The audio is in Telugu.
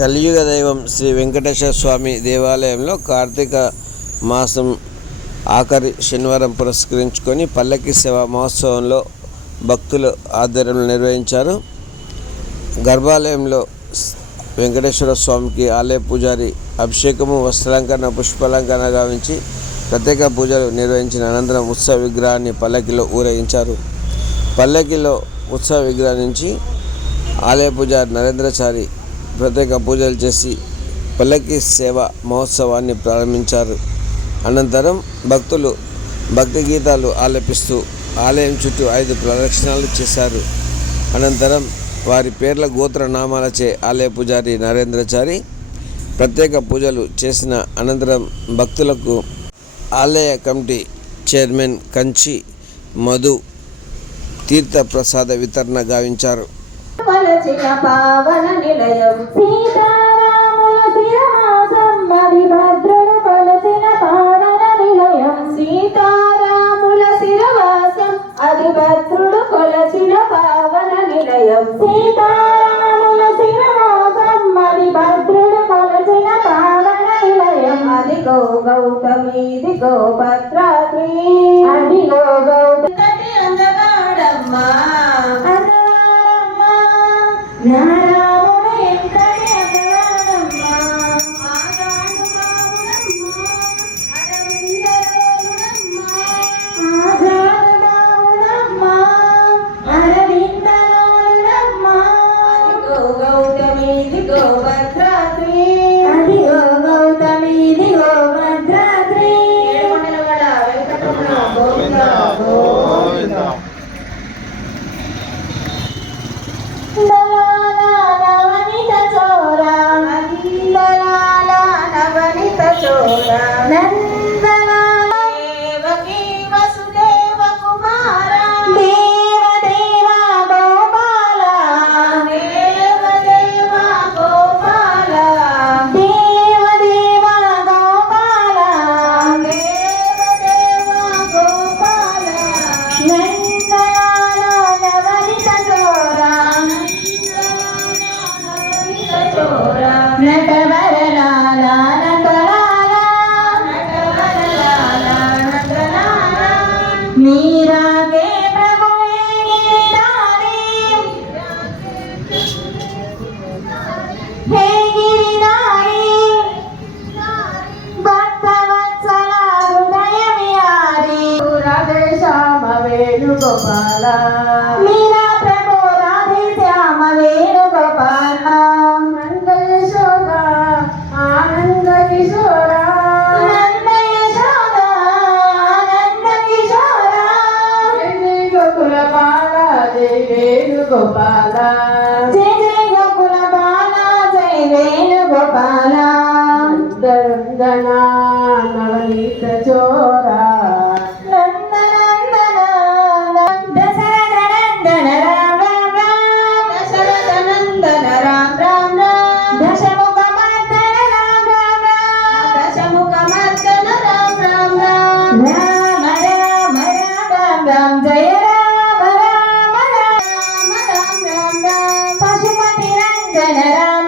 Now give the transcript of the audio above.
కలియుగ దైవం శ్రీ వెంకటేశ్వర స్వామి దేవాలయంలో కార్తీక మాసం ఆఖరి శనివారం పురస్కరించుకొని పల్లకి సేవ మహోత్సవంలో భక్తుల ఆధ్వర్యంలో నిర్వహించారు. గర్భాలయంలో వెంకటేశ్వర స్వామికి ఆలయ పూజారి అభిషేకము, వస్త్రాలంకరణ, పుష్పాలంకరణ గావించి ప్రత్యేక పూజలు నిర్వహించిన అనంతరం ఉత్సవ విగ్రహాన్ని పల్లకిలో ఊరేగించారు. పల్లకిలో ఉత్సవ విగ్రహం నుంచి ఆలయ పూజారి నరేంద్రచారి ప్రత్యేక పూజలు చేసి పల్లకి సేవ మహోత్సవాన్ని ప్రారంభించారు. అనంతరం భక్తులు భక్తి గీతాలు ఆలపిస్తూ ఆలయం చుట్టూ 5 ప్రదక్షిణాలు చేశారు. అనంతరం వారి పేర్ల గోత్ర నామాలచే ఆలయ పూజారి నరేంద్రచారి ప్రత్యేక పూజలు చేసిన అనంతరం భక్తులకు ఆలయ కమిటీ చైర్మన్ కంచి మధు తీర్థ ప్రసాద వితరణ గావించారు. అదిగో గౌతమి దిగో భద్రాద్రి, అదిగో గౌతమి అందగాడమ్మా నారాముడు ఎంతటి అందగాడమ్మా, ఆగాడు బావుడమ్మా అరవిందలోలుడమ్మా, ఆగాడు బావుడమ్మా అరవిందలోలుడమ్మా, అదిగో గౌతమి దిగో భద్రాద్రి, అదిగో గౌతమి దిగో భద్రాద్రి. ఏమండలవాడ వెంకటరమణ గోవింద గోవింద. నవనీత చోరా నవనీత చోరా దేవకీ వసుదేవ కుమార దేవదేవ గోపాల దేవదేవ గోపాల దేవదేవ గోపాల దేవదేవ గోపాల నందలాల నవనీత చోరా నటవరలాల నటలాల నటవరలాల నటలాల మీరాగే ప్రభువే గిరిధారి హే గిరిధారి భక్తవత్సల హృదయ విహారి రాధే శ్యామ వేణుగోపాల మీరా ప్రభు రాధే శ్యామ వేణుగోపాల నంద యశోద ఆనంద కిశోర నంద యశోద ఆనంద కిశోర జయ జయ గోకుల బాల జయ వేణుగోపాల జయ జయ గోకుల బాల జయ వేణుగోపాల నందనందన నవనీత చోరా నందనందన దశరథ నందన రామ రామ రామ దశరథ నందన రామ రామ రామ దశముఖ మర్దన రామ రామ రామ దశముఖ మర్దన రామ రామ రామ రామ రామ రామ రామ జయ రామ రామ రామ రామ రామ రామ పశుపతి రంజన రామ